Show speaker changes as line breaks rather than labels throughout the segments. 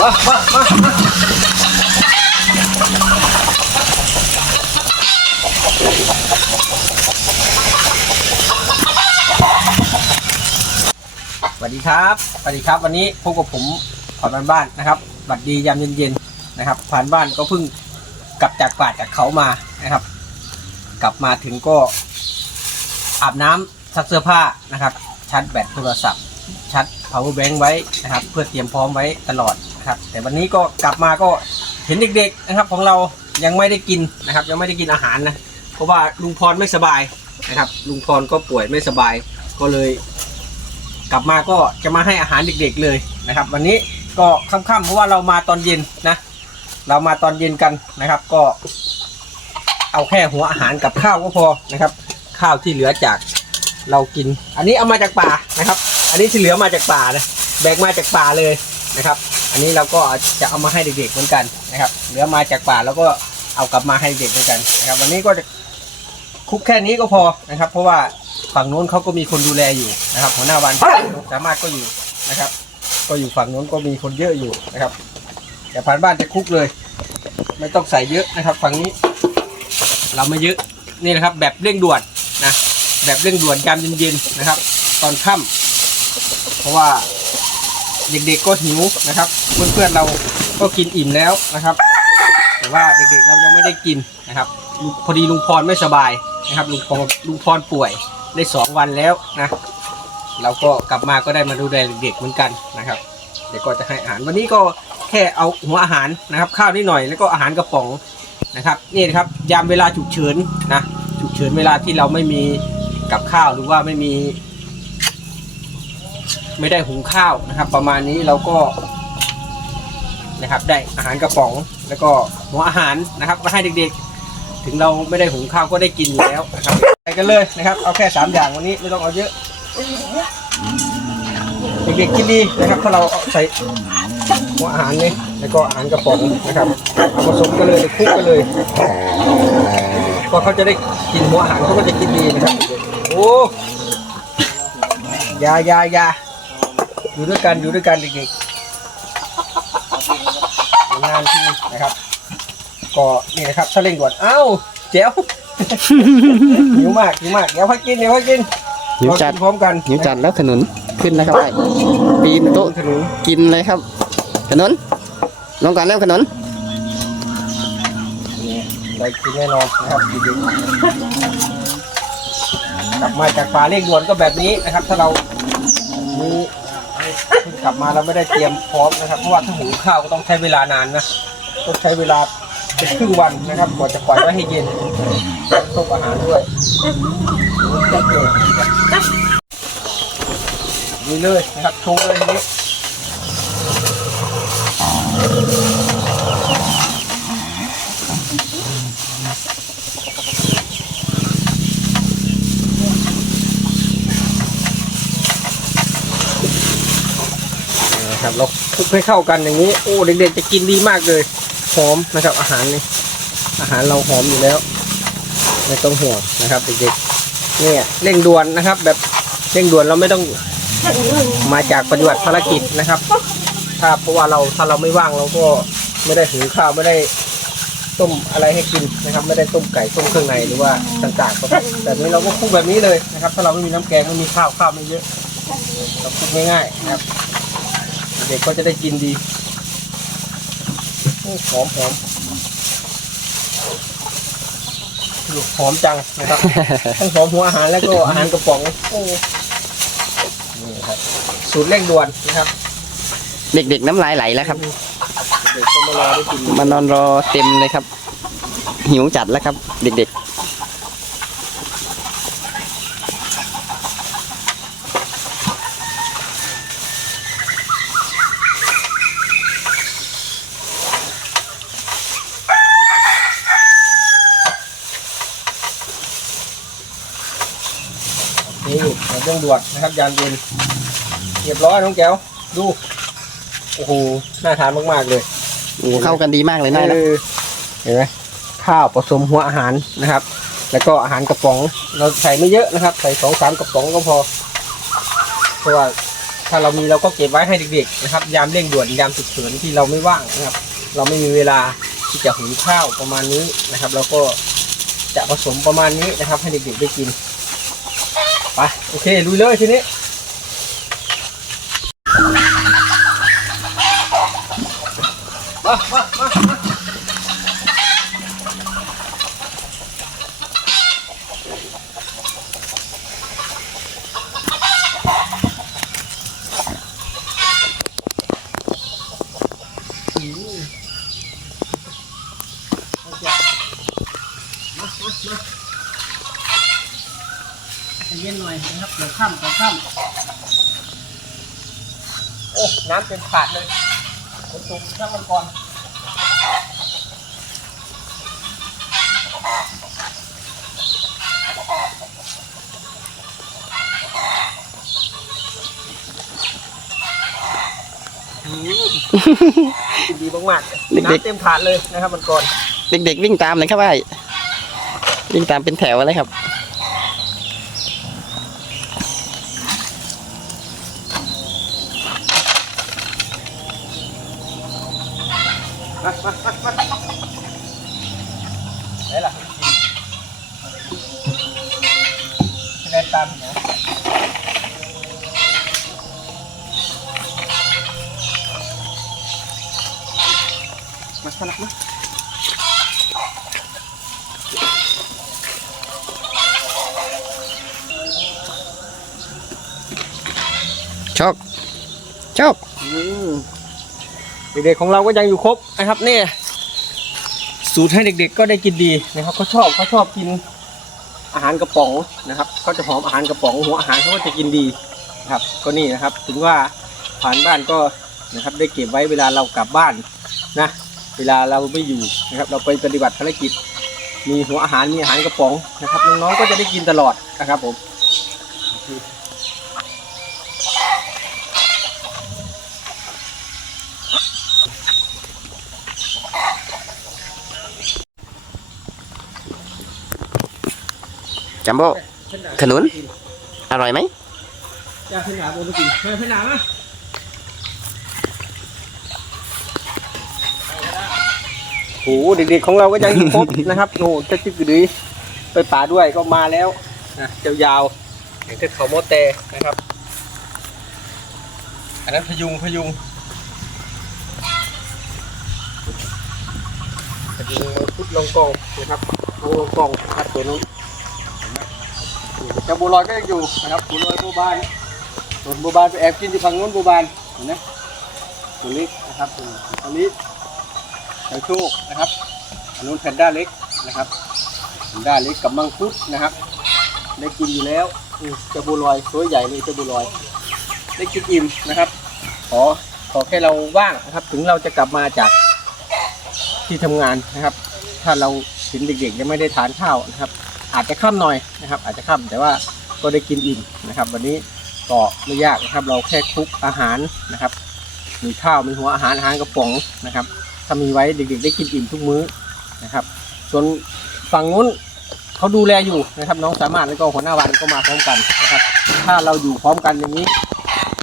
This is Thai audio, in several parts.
มามามาสวัสดีครับสวัสดีครับ วันนี้พบกับผมผ่านบ้านนะครับบัดดียามเย็นๆนะครับ ผ่านบ้านก็เพิ่งกลับจากป่าจากเขามานะครับ กลับมาถึงก็อาบน้ำซักเสื้อผ้านะครับชาร์จแบตโทรศัพท์ชัด power bank ไว้นะครับ เพื่อเตรียมพร้อมไว้ตลอด นะครับ แต่วันนี้ก็กลับมาก็เห็นเด็กๆนะครับของเรายังไม่ได้กินนะครับ ยังไม่ได้กินอาหารนะเพราะว่าลุงพรไม่สบายนะครับ ลุงพรก็ป่วยไม่สบายก็เลย กลับมาก็จะมาให้อาหารเด็ก ๆเลยนะครับ วันนี้ก็ค่ำๆเพราะว่าเรามาตอนเย็นนะ เรามาตอนเย็นกันนะครับ ก็ เอาแค่หัวอาหารกับข้าวก็พอนะครับ ข้าวที่เหลือจากเรากิน อันนี้เอามาจากป่านะครับ อันนี้ที่เหลือมาจากป่านะแบกมาจากป่าเลยนะครับ อันนี้เราก็จะเอามาให้เด็กๆเหมือนกันนะครับเหลือมาจากป่าแล้วก็เอากลับมาให้เด็กเหมือนกันนะครับ วันนี้ก็จะคุกแค่นี้ก็พอนะครับ เพราะว่าฝั่งโน้นเขาก็มีคนดูแลอยู่นะครับหัวหน้าวันสามารถก็อยู่นะครับ ก็อยู่ฝั่งโน้นก็มีคนเยอะอยู่นะครับแต่ผ่านบ้านจะคุกเลย ไม่ต้องใส่เยอะนะครับ ฝั่งนี้ เราไม่เยอะนี่นะครับ แบบเร่งด่วนนะแบบเร่งด่วนยามเย็นๆนะครับ ตอนค่ำเพราะว่า เด็กๆก็หิวนะครับ เพื่อนๆเราก็กินอิ่มแล้วนะครับ แต่ว่าเด็กๆเรายังไม่ได้กินนะครับพอดีลุงพรไม่สบายนะครับลุงพรลุงพรป่วยได้สองวันแล้วนะเราก็กลับมาก็ได้มาดูแลเด็กๆเหมือนกันนะครับ เดี๋ยวก็จะให้อาหารวันนี้ก็แค่เอาหัวอาหารนะครับ ข้าวนิดหน่อยแล้วก็อาหารกระป๋องนะครับนี่นะครับยามเวลาฉุกเฉินนะฉุกเฉินเวลาที่เราไม่มีกับข้าวหรือว่าไม่มี ไม่ได้หุงข้าวนะครับ ประมาณนี้เราก็นะครับได้อาหารกระป๋องแล้วก็หัวอาหารนะครับมาให้เด็กๆ ถึงเราไม่ได้หุงข้าวก็ได้กินแล้วนะครับไปกันเลยนะครับ เอาแค่สามอย่างวันนี้ไม่ต้องเอาเยอะเด็กๆกินดีนะครับถ้าเราใส่หัวอาหารนี่แล้วก็อาหารกระป๋องนะครับเอาผสมกันเลยคลุกกันเลยก็เขาจะได้กินหัวอาหารเขาก็จะกินดีนะครับโอ้ยายายา อยู่ด้วยกันอยู่ด้วยกันเด็กๆงานที่นะครับ ก็นี่นะครับถ้าเร่งด่วนอ้าวเจ๋วหิวมากหิวมากเดี๋ยวค่อยกินเดี๋ยวค่อยกิน
หิวจัด
เรากินพร้อมกัน
หิวจัดแล้วขนุนขึ้นนะครับไอ้ปีนโต๊ะ
ขนุน
กินเลยครับ ขนุนลงก่อนเร็วขนุน
ได้กินแน่นอนนะครับดีๆกลับมาจากป่าเร่งด่วนก็แบบนี้นะครับ ถ้าเรามีเพิ่ง กลับมาเราไม่ได้เตรียมพร้อมนะครับ เพราะว่าถ้าหุงข้าวก็ต้องใช้เวลานานนะ ต้องใช้เวลาเป็นครึ่งวันนะครับกว่าจะปล่อยไว้ให้เย็นต้มอาหารด้วยนี่เลยนะครับโชว์เลยทีนี้ นะครับเราค ลุกให้เข้ากันอย่างนี้ โอ้เด็กๆจะกินดีมากเลย หอมนะครับ อาหารนี่อาหารเราหอมอยู่แล้ว ไม่ต้องห่วงนะครับเด็กๆเนี่ยเร่งด่วนนะครับ แบบเร่งด่วนเราไม่ต้องมาจากปฏิบัติภารกิจนะครับ ถ้าเพราะว่าเราถ้าเราไม่ว่างเราก็ไม่ได้หุงข้าวไม่ได้ต้มอะไรให้กินนะครับ ไม่ได้ต้มไก่ต้มเครื่องในหรือว่าต่างๆก็แบบนี้เราก็คลุกแบบนี้เลยนะครับ ถ้าเราไม่มีน้ำแกงไม่มีข้าวข้าวไม่เยอะเราคลุกง่ายๆนะครับ เด็กก็จะได้กินดีโอ้หอมหอมลูกหอมจังนะครับทั้งหอมหัวอาหารแล้วก็อาหารกระป๋องโอ้นี่ครับสูตรเร่งด่วนนะครับ
เด็กๆน้ำลายไหลแล้วครับ
เด็กก็มารอได้กิน
มานอนรอเต็มเลยครับ หิวจัดแล้วครับ เด็กๆ
นี่เร่งด่วนนะครับ ยานเย็นเรียบร้อยน้องแก้ว ดู โอ้โห น่าทานมาก ๆ เลย
โอ้เข้ากันดีมากเลยนะ
เออเห็นไหมข้าวผสมหัวอาหารนะครับ แล้วก็อาหารกระป๋อง เราใส่ไม่เยอะนะครับ ใส่สองสามกระป๋องก็พอ เพราะว่าถ้าเรามีเราก็เก็บไว้ให้เด็กๆนะครับ ยามเร่งด่วนยามฉุกเฉินที่เราไม่ว่างนะครับ เราไม่มีเวลาที่จะหุงข้าวประมาณนี้นะครับเราก็จะผสมประมาณนี้นะครับ ให้เด็กๆได้กิน ไปโอเคลุยเลยทีนี้มามามามาใจ เย็นหน่อยนะครับเดี๋ยวข้ามเดี๋ยวข้ามโอ้น้ำเต็มถาดเลยฝนตกช่างมันก่อนอืมกินดีมากๆ
เด็กๆ
น้ำเต็มถาดเลยนะครับมันก่อน
เด็กๆวิ่งตามเลยครับไอ้วิ่งตามเป็นแถวเลยครับ
มามามามาไหนล่ เด็กๆของเราก็ยังอยู่ครบนะครับเนี่ยสูตรให้เด็กๆ ก็ได้กินดีนะครับเขาชอบเขาชอบกินอาหารกระป๋องนะครับเขาจะหอมอาหารกระป๋องหัวอาหารเขาก็จะกินดีนะครับ ก็นี่นะครับ ถึงว่าผ่านบ้านก็นะครับได้เก็บไว้เวลาเรากลับบ้านนะเวลาเราไม่อยู่นะครับ เราไปปฏิบัติภารกิจ มีหัวอาหารมีอาหารกระป๋องนะครับน้องๆก็จะได้กินตลอดนะครับผม
จัมโบ้ขนุน อร่อยไหม
อยากขึ้นหนาบนกินเฮ้ยขึ้นหนามาโอ้เด็กๆของเราก็ยังอยู่ครบนะครับโอ้จะจิกกดือไปป่าด้วยก็มาแล้วนะยาวๆอย่างเช่นเขาโมเตนะครับ อันนั้นพยุงพยุงพยุงมังคุดลงกองนะครับลงลงกองครับตัวนู้น นี่เจ้าบัวลอยก็ยังอยู่นะครับบัวลอยบัวบานส่วนบัวบานไปแอบกินที่ฝั่งนู้นบัวบานเห็นไหมตัวเล็กนะครับตัวอันนี้ไก่โชคนะครับอันนู้นแพนด้าเล็กนะครับแพนด้าเล็กกับมังคุดนะครับ ได้กินอยู่แล้วเจ้าบัวลอยตัวใหญ่เลยเจ้าบัวลอย ได้กินอิ่มนะครับ ขอขอแค่เราว่างนะครับ ถึงเราจะกลับมาจากที่ทำงานนะครับ ถ้าเราเห็นเด็กๆยังไม่ได้ทานข้าวนะครับ อาจจะค่ำหน่อยนะครับ อาจจะค่ำแต่ว่าก็ได้กินอิ่มนะครับ วันนี้ก็ไม่ยากนะครับ เราแค่คลุกอาหารนะครับ มีข้าวมีหัวอาหารอาหารกระป๋องนะครับ ถ้ามีไว้เด็กๆ ได้กินอิ่มทุกมื้อนะครับ ส่วนฝั่งนู้นเขาดูแลอยู่นะครับ น้องสามารถแล้วก็หัวหน้าวันก็มาพร้อมกันนะครับ ถ้าเราอยู่พร้อมกันอย่างนี้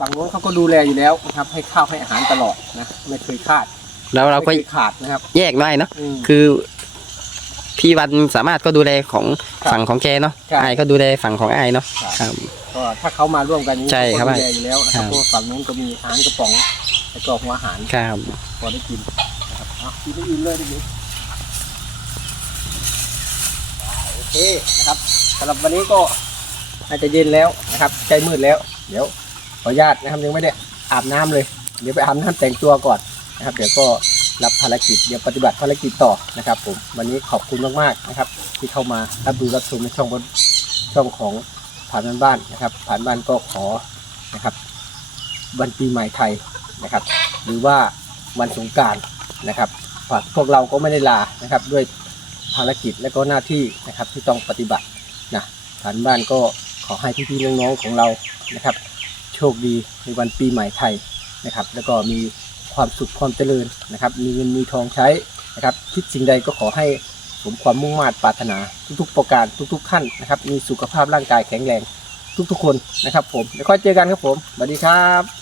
ฝั่งนู้นเขาก็ดูแลอยู่แล้วนะครับ ให้ข้าวให้อาหารตลอดนะไม่เคยขาด
แล้วเราก็
ไม่เคยขาดนะครับ
แยกได้เนาะ
อืม
คือ พี่วันสามารถก็ดูแลของ
ครับ
ฝั่งของแกเนาะ
ครับ
ไอ้ายก็ดูแลฝั่งของไอ้ายเนาะ
ครับ
ครับ
ก็ถ้าเขามาร่วมกันอย่างนี้
ใช่ครับ
เขาก็ดูแลอยู่แล้วนะครับ
ครับ
เพราะว่าฝั่งนู้นก็มีอาหารกระป๋องแล้วก็หัวอาหาร
ครับ
พอได้กินนะครับเอากินได้อิ่มเลยดิบโอเคนะครับสำหรับวันนี้ก็น่าจะเย็นแล้วนะครับใจมืดแล้ว เดี๋ยวขออนุญาตนะครับยังไม่ได้อาบน้ำเลย เดี๋ยวไปอาบน้ำแต่งตัวก่อนนะครับ เดี๋ยวก็ รับภารกิจเดี๋ยวปฏิบัติภารกิจต่อนะครับผมวันนี้ขอบคุณมากๆนะครับ ที่เข้ามารับดูรับชมในช่องบนช่องของผ่านบ้านบ้านนะครับ ผ่านบ้านก็ขอนะครับ วันปีใหม่ไทยนะครับ หรือว่าวันสงการนะครับพวกเราก็ไม่ได้ลานะครับ ด้วยภารกิจและก็หน้าที่นะครับที่ต้องปฏิบัตินะฐานบ้านก็ขอให้พี่ๆน้องๆของเรานะครับ โชคดีในวันปีใหม่ไทยนะครับ แล้วก็มี ความสุขความเจริญนะครับ มีเงินมีทองใช้นะครับ คิดสิ่งใดก็ขอให้สมความมุ่งมา่ปรารถนาทุกๆ ประการทุก ๆ ขั้นนะครับ มีสุขภาพร่างกายแข็งแรงทุกๆ คนนะครับ ผมเดี๋ยวค่อยเจอกันครับผมสวัสดีครับ